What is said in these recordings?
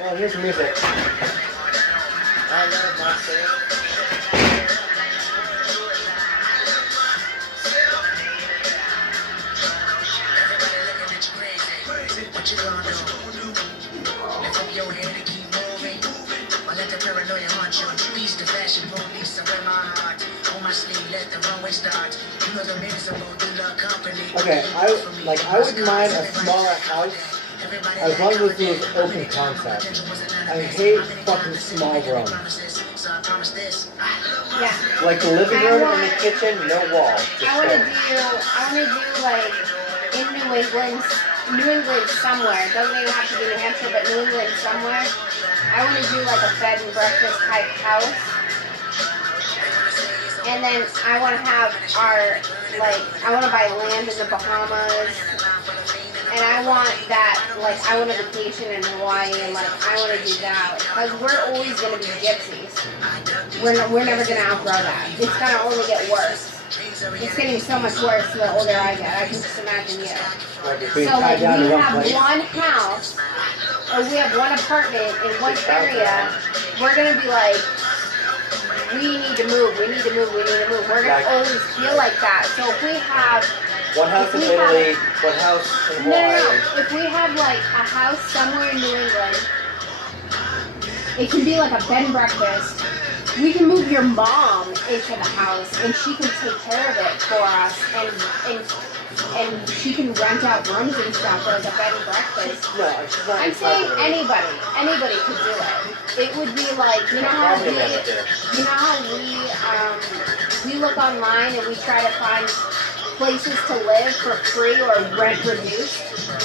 Well, here's some music. I love myself. What you gonna do? Lift up your head and keep moving. Or let the paranoia haunt you. Beast the fashion police, I wear my heart. On my sleeve, let the runway start. You know the minutes are gonna do love company. Okay, I wouldn't mind a smaller house as long as it was open concept. I hate fucking small rooms. Yeah. Like the living room and the kitchen, no wall. I wanna do like in New England somewhere. It doesn't even have to be New Hampshire, but New England somewhere. I wanna do like a bed and breakfast type house. And then I wanna have I wanna buy land in the Bahamas. And I want that, I want a vacation in Hawaii, and I want to do that. Because we're always going to be gypsies. We're never going to outgrow that. It's going to only get worse. It's getting so much worse the older I get. I can just imagine you. So, we have one house, or we have one apartment in one area. We're going to be like, we need to move, we need to move, we need to move. We're going to always feel like that. So if we have... One house in Italy, one house in Hawaii. No. If we have a house somewhere in New England, it can be like a bed and breakfast. We can move your mom into the house and she can take care of it for us and she can rent out rooms and stuff as a bed and breakfast. No, she's not. I'm saying anybody could do it. It would be like, you know how we look online and we try to find places to live for free or rent reduced.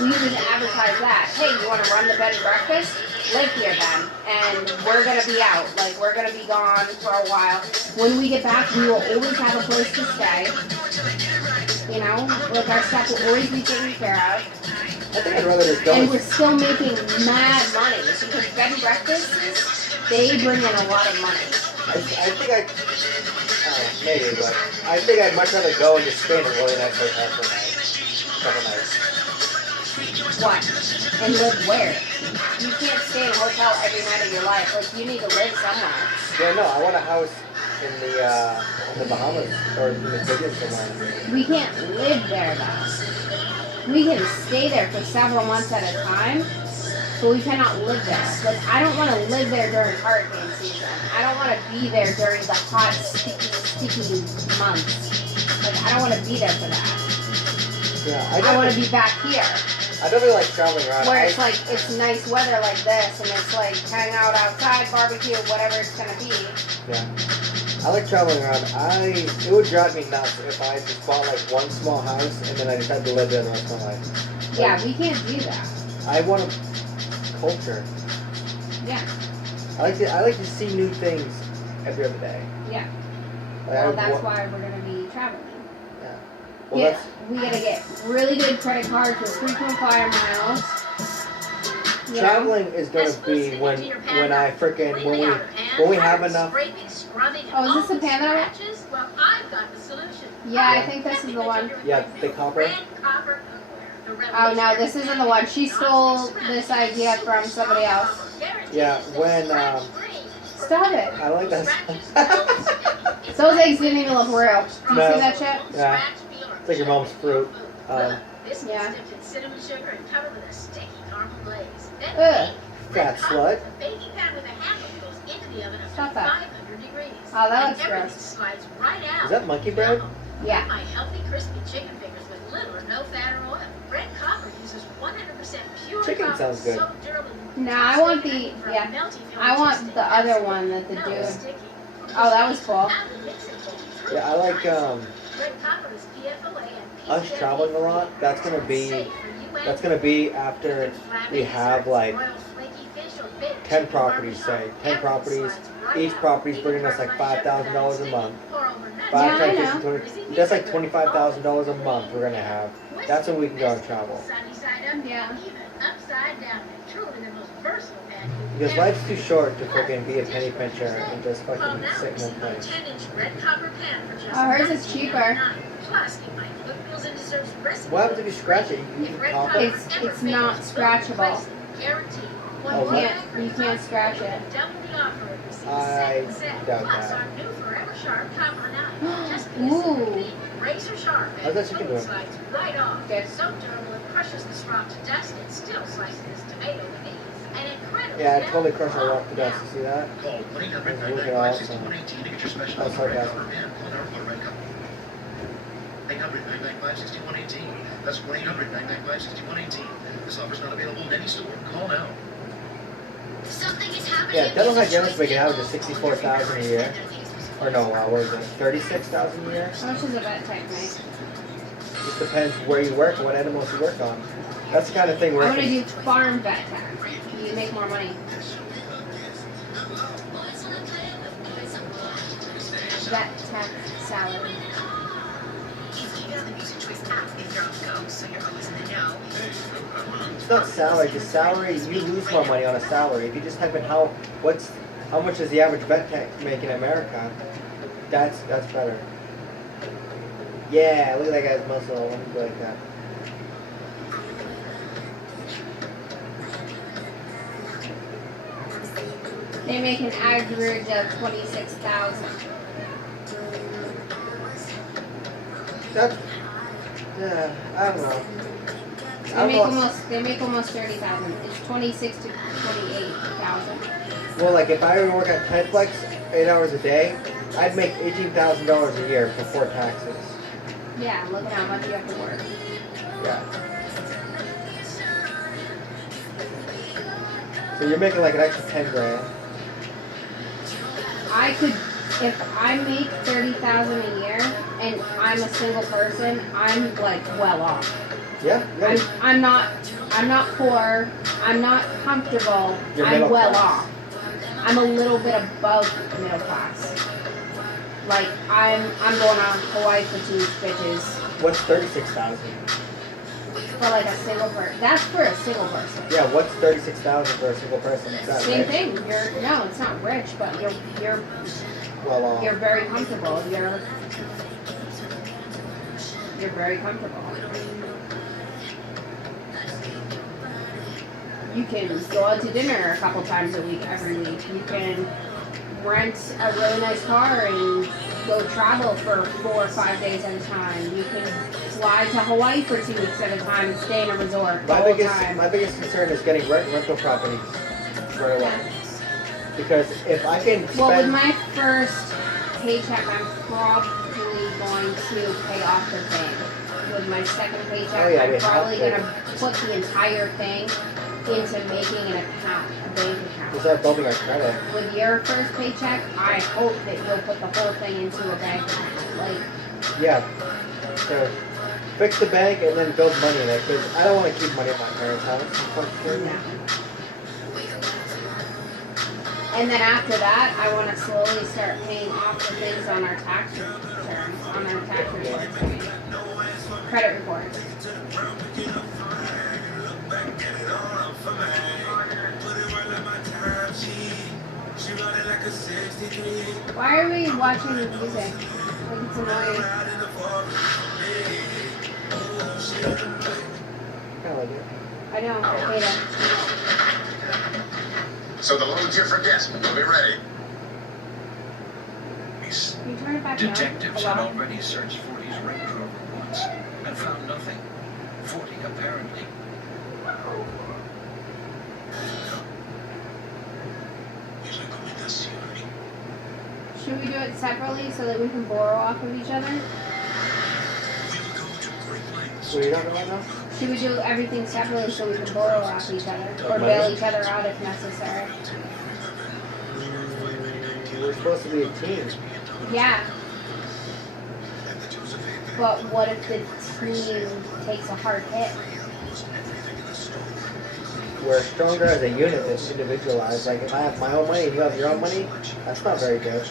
We usually advertise that. Hey, you want to run the bed and breakfast? Live here then. And we're going to be out. We're going to be gone for a while. When we get back, we will always have a place to stay. You know? Our stuff will always be taken care of. I think I'd rather just go. And we're still making mad money. Because bed and breakfasts, they bring in a lot of money. I think maybe, but I think I'd much rather go and just stay in a really nice hotel for a couple nights. What? And live where? You can't stay in a hotel every night of your life. You need to live somewhere. Yeah, no, I want a house in the Bahamas or in the Caribbean somewhere. We can't live there though. We can stay there for several months at a time, but we cannot live there. I don't want to live there during hurricane season. I don't want to be there during the hot, sticky months. I don't want to be there for that. Yeah, I want to be back here. I definitely like traveling around. Where it's it's nice weather like this, and it's hang out outside, barbecue, whatever it's gonna be. Yeah. I like traveling around. It would drive me nuts if I just bought one small house and then I just had to live there the rest of my life. Yeah, we can't do that. I want a culture. Yeah. I like to see new things every other day. Yeah. Well, that's why we're gonna be traveling. Yeah. Well, we gotta get really good credit cards with frequent flyer miles. Traveling is gonna be when we have enough. Oh, is this the Panda? Well, I've got the solution. Yeah, I think this is the one. Yeah, the copper. Oh no, this isn't the one. She stole this idea from somebody else. Yeah, when Stop it. I like that. Those eggs didn't even look real. Do you see that shit? Yeah. It's like your mom's fruit. Yeah. Dipped in cinnamon sugar and covered with a sticky caramel glaze. Ugh. Fat slut. Baking pan with a hammer goes into the oven Stop at that. 500 degrees. Oh, that looks And everything gross. slides right out. Is that monkey bread? Yeah. My healthy, crispy chicken fingers with little or no fat or oil. Red Copper uses 100% pure Chicken copper, sounds good. so durable. No, I want I want the other one that the dude. Oh, that was cool. Yeah, I like Red Copper is PFOA and us traveling a lot. That's gonna be after we have 10 properties, say 10 properties. Each property's bringing us $5,000 a month. 5 times 15, 20. That's $25,000 a month we're gonna have. That's when we can go and travel. Yeah. Because life's too short to fucking be a penny pincher and just fucking sit in one place. Oh, hers is cheaper. What happens if you scratch it? You use the copper? It's not scratchable. What You can't scratch it. Double the offer and receive I a set. doubt Plus, that. our new Forever Sharp Copper 9. Just Ooh. razor sharp. How's that chicken doing? Slides right off. Good. So durable it crushes the straw to dust and still slices this tomato with ease. An incredible. Yeah, I totally crushed my rock to dust. You see that? Call 1-800-995-6118 to get your special That's offer red sarcasm. cover and on our red cover. 800-995-6118. That's 1-800-995-6118. This offer's not available in any store. Call now. Something is happening. Yeah, dental hygienist making average of 64,000 a year. Or no, what is it? 36,000 a year. How much does a vet tech make? Just depends where you work and what animals you work on. That's the kind of thing I where want to do farm vet tech. You make more money. Vet tech salary. Even on the Music Choice app if you're on the go, so you're always in the know. it's not salary. Just salary, you lose more money on a salary. If you just type in how much does the average vet tech make in America, that's better. Yeah, look at that guy's muscle. Let me go like that. They make an average of 26,000. That's I don't know. I don't know. They make almost 30,000. It's 26 to 28,000. Well, like if I were to work at Tenplex 8 hours a day, I'd make $18,000 a year before taxes. Yeah, look at how much you have to work. Yeah. So you're making like an extra 10 grand. I could, if I make 30,000 a year and I'm a single person, I'm like well off. Yeah. Yeah. I'm not poor. I'm not comfortable. You're I'm middle well class. off. I'm a little bit above middle class. Like I'm going on Hawaii for 2 weeks, bitches. What's 36,000? For like a single person. That's for a single person. Yeah. What's 36,000 for a single person? Is that Same rich? thing. No, it's not rich, but you're Well off. you're very comfortable. You're very comfortable. You can go out to dinner a couple times a week, every week. You can rent a really nice car and go travel for 4 or 5 days at a time. You can fly to Hawaii for 2 weeks at a time and stay in a resort the My whole biggest time. my biggest concern is getting rental properties right away. Because if I can Well, with spend my first paycheck, I'm probably going to pay off the bank. With my second paycheck, Oh, yeah, we I'm have probably to. going to put the entire thing into making an account, a bank account. start building our credit. With your first paycheck, I hope that you'll put the whole thing into a bank account. Like, Yeah. So fix the bank and then build money in it. Because I don't want to keep money at my parents' house. Unfortunately. and then after that, I want to slowly start paying off the things on our tax returns, on our tax reports, I mean. Credit reports. Why are we watching the music? Like it's annoying. Kind of like it. I know, I hate it. So the load's here for Desmond. We'll be ready. Can you turn it back Detectives down? had already searched Forty's Range Rover once and found nothing. Forty apparently. Should we do it separately so that we can borrow off of each other? So you're not going right now? Should we do everything separately so we can borrow off each other? Or bail each other out if necessary? We're supposed to be a team. Yeah. But what if the team takes a hard hit? We're stronger as a unit than individualized. Like if I have my own money and you have your own money, that's not very good.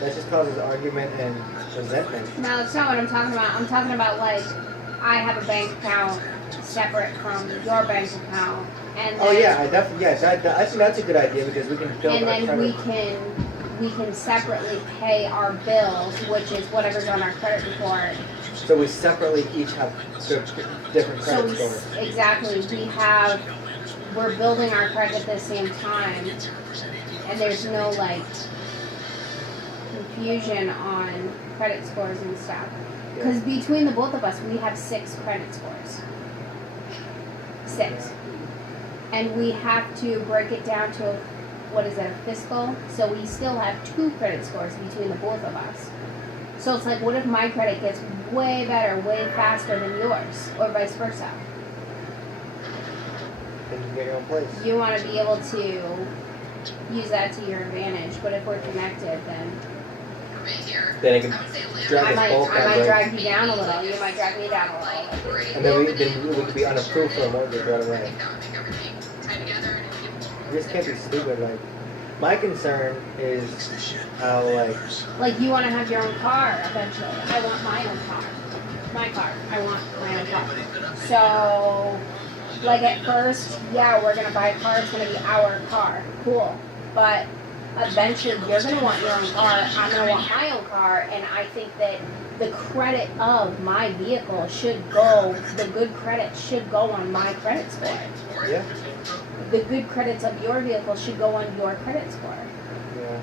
That just causes argument and resentment. No, that's not what I'm talking about. I'm talking about like I have a bank account separate from your bank account, and then, Oh yeah, I definitely I think that's a good idea because we can build and our then credit. we can separately pay our bills, which is whatever's on our credit report. So we separately each have different So credit scores. exactly, we have we're building our credit at the same time, and there's no like confusion on credit scores and stuff. Because between the both of us, we have 6 credit scores. 6. And we have to break it down to, what is it, a fiscal? So we still have 2 credit scores between the both of us. So it's like, what if my credit gets way better, way faster than yours, or vice versa? Then you can get your own place. You want to be able to use that to your advantage, but if we're connected, then Then it can drag I us might both that way. drag you down a little. You might drag me down a little. And then we could be unapproved for a mortgage right away. You just can't be stupid. Like, my concern is how, Like you want to have your own car eventually. I want my own car. My car. I want my own car. So, like at first, yeah, we're gonna buy a car. It's gonna be our car. Cool. But eventually, you're gonna want your own car. I'm gonna want my own car, and I think that the credit of my vehicle should go. The good credit should go on my credit score. yeah, The good credits of your vehicle should go on your credit score. yeah.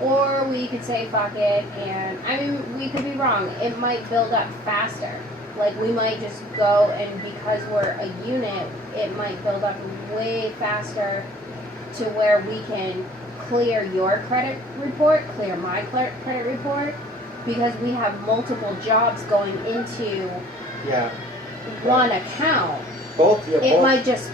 Or we could say fuck it, and I mean, we could be wrong. It might build up faster. Like, we might just go, and because we're a unit, it might build up way faster to where we can clear your credit report, clear my credit report, because we have multiple jobs going into Yeah. one account. Both, It both, might just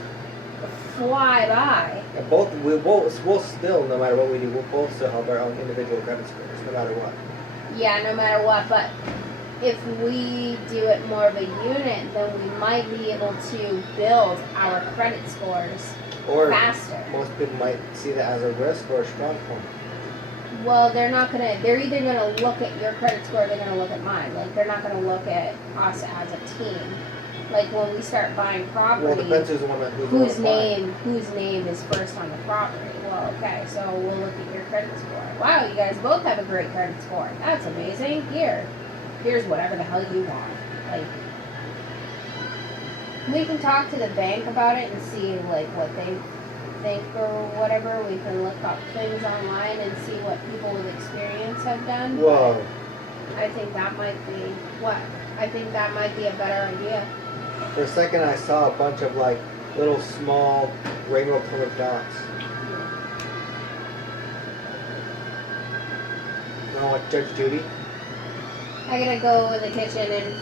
fly by. we'll still, no matter what we do, we'll both still have our own individual credit scores, no matter what. Yeah, no matter what, but if we do it more of a unit, then we might be able to build our credit scores Or faster. most people might see that as a risk or a strong point. Well, they're either gonna look at your credit score or they're gonna look at mine. Like, they're not gonna look at us as a team. Like, when we start buying Well, it property, depends who's the one that who's the one whose applying. name is first on the property. Well, okay, so we'll look at your credit score. Wow, you guys both have a great credit score. That's amazing. Here's whatever the hell you want. Like, we can talk to the bank about it and see like what they think or whatever. We can look up things online and see what people with experience have done. Whoa. I think that might be a better idea. For a second, I saw a bunch of like little small rainbow-colored dots. You know, like Judge Judy? I gotta go in the kitchen and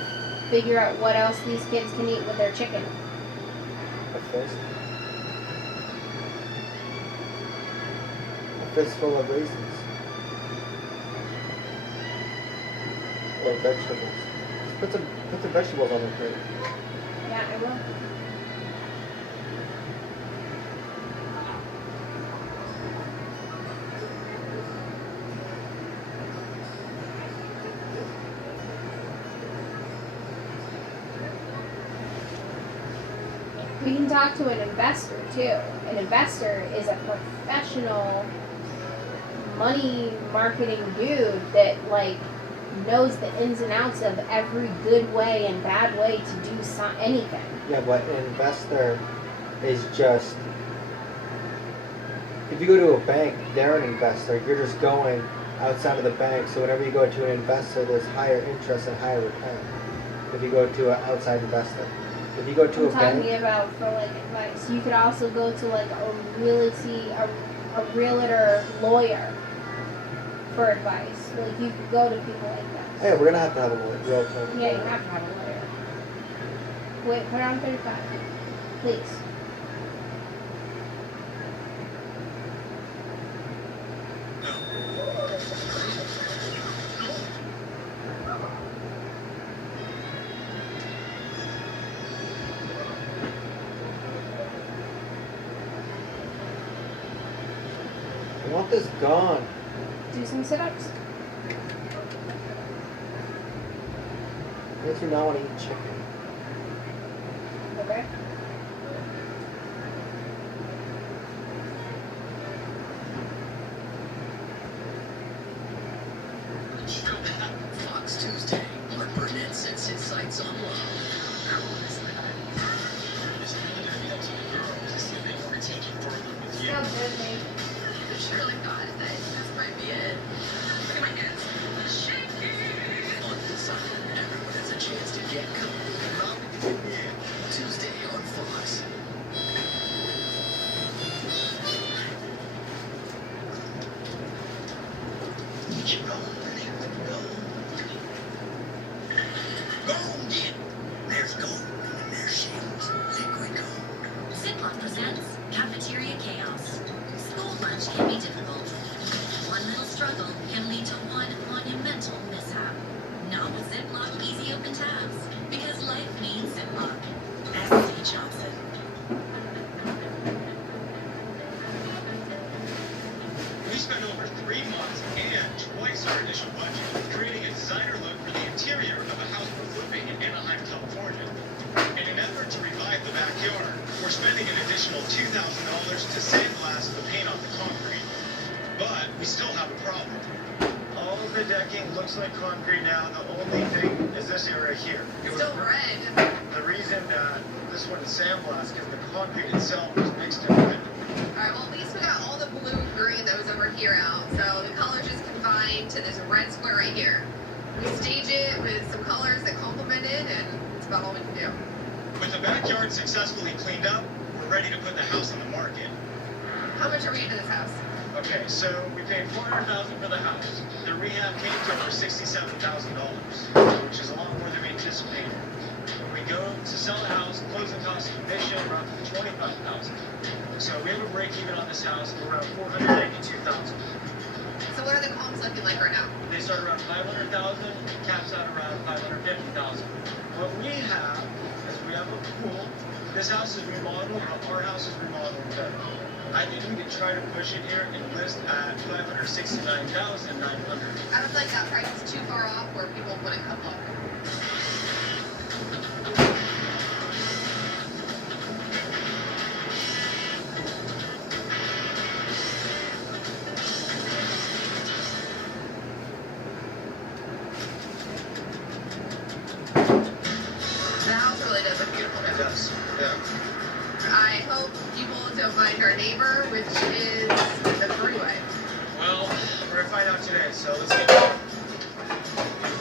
figure out what else these kids can eat with their chicken. A fist. A fistful of raisins. Or vegetables. Just put some vegetables on the plate. Yeah, I will. We can talk to an investor too. An investor is a professional money marketing dude that like knows the ins and outs of every good way and bad way to do anything. Yeah, but an investor is just, if you go to a bank, they're an investor. You're just going outside of the bank. So whenever you go to an investor, there's higher interest and higher return. If you go to an outside investor. If you go to I'm a talking bank, about for like advice. You could also go to like a realtor lawyer for advice. Like you could go to people like that. hey, we're gonna have to have a real talk. Yeah, you have to have a lawyer. Wait, put it on 35, please. I want this gone. Do some sit-ups. Makes me not want to eat chicken. Okay. Fox Tuesday, March Disney. Surely not. This might be it. Look at my hands. Shaking. On this side, everyone has a chance to get cool. Tuesday on Fox. Gold. There's gold and there's shingles. Liquid gold. Ziploc presents Cafeteria Chaos. School lunch can be difficult. One little struggle can lead to one monumental mishap. Not with Ziploc Easy Open Tabs, because life needs Ziploc. S.C. Johnson. We spent over 3 months and twice our initial budget creating a designer look for the interior of a house we're flipping in Anaheim, California. In an effort to revive the backyard, we're spending an additional $2,000 to sandblast the paint off the concrete. But we still have a problem. All of the decking looks like concrete now. The only thing is this area here. Still red. The reason this one is sandblasted is the concrete itself is mixed in red. Alright, well at least we got all the blue and green that was over here out. So the colors just confined to this red square right here. We stage it with some colors that complement it, and it's about all we can do. With the backyard successfully cleaned up, we're ready to put the house on the market. How much are we into this house? Okay, so we paid $400,000 for the house. The rehab came to over $67,000, which is a lot more than we anticipated. When we go to sell the house, closing costs and commission around $25,000. So we have a break even on this house of around $492,000. So what are the comps looking like right now? They start around $500,000, caps out around $550,000. What we have is we have a pool. This house is remodeled, but our house is remodeled better. I think we could try to push it here and list at $569,900. I don't think that price is too far off where people wouldn't come look. The house really does look beautiful. It does, yeah. I hope people don't mind our neighbor, which is the freeway. Well, we're gonna find out today, so let's get going.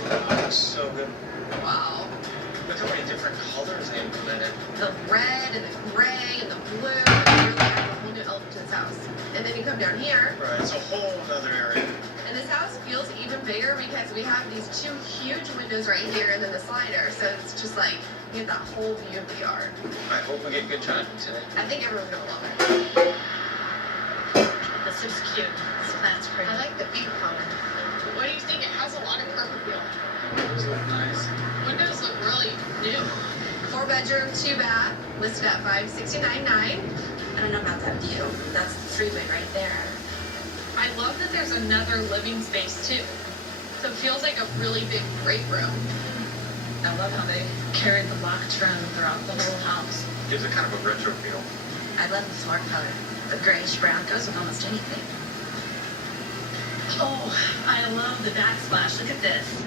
That looks so good. Wow. Look how many different colors they implemented. The red and the gray and the blue really adds a whole new element to this house. And then you come down here, Right, it's a whole other area. and this house feels even bigger because we have these two huge windows right here and then the slider. So it's just like you get that whole view of the yard. I hope we get good traffic today. I think everyone's gonna love it. This looks cute. That's pretty. I like the pink color. What do you think? It has a lot of curb appeal. Those look nice. Windows look really new. 4-bedroom, 2-bath, listed at $569,900. I don't know about that view. That's the freeway right there. I love that there's another living space too. So it feels like a really big break room. I love how they carried the lock trim throughout the whole house. Gives it kind of a retro feel. I love the floor color. The grayish brown goes with almost anything. Oh, I love the backsplash. Look at this.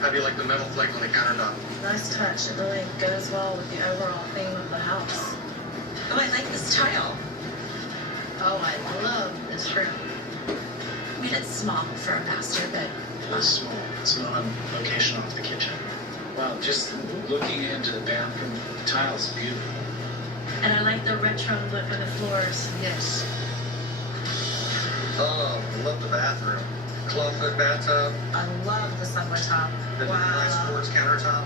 How do you like the metal flake on the countertop? Nice touch. It really goes well with the overall theme of the house. Oh, I like this tile. Oh, I love this room. I mean, it's small for a master, but It's small. It's not on location off the kitchen. Wow, just looking into the bathroom, the tile's beautiful. and I like the retro look of the floors. Yes. Oh, I love the bathroom. Clawfoot bathtub, I love the subway top. the nice quartz countertop.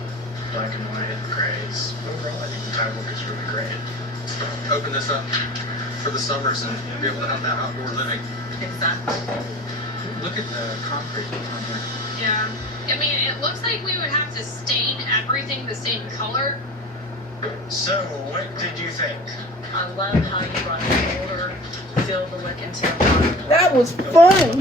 Black and white and grays. Overall, I think the tile work is really great. Open this up for the summers and be able to have that outdoor living. Exactly. Look at the concrete on there. Yeah. I mean, it looks like we would have to stain everything the same color. So, what did you think? I love how you brought the older feel the look into the modern. That was fun.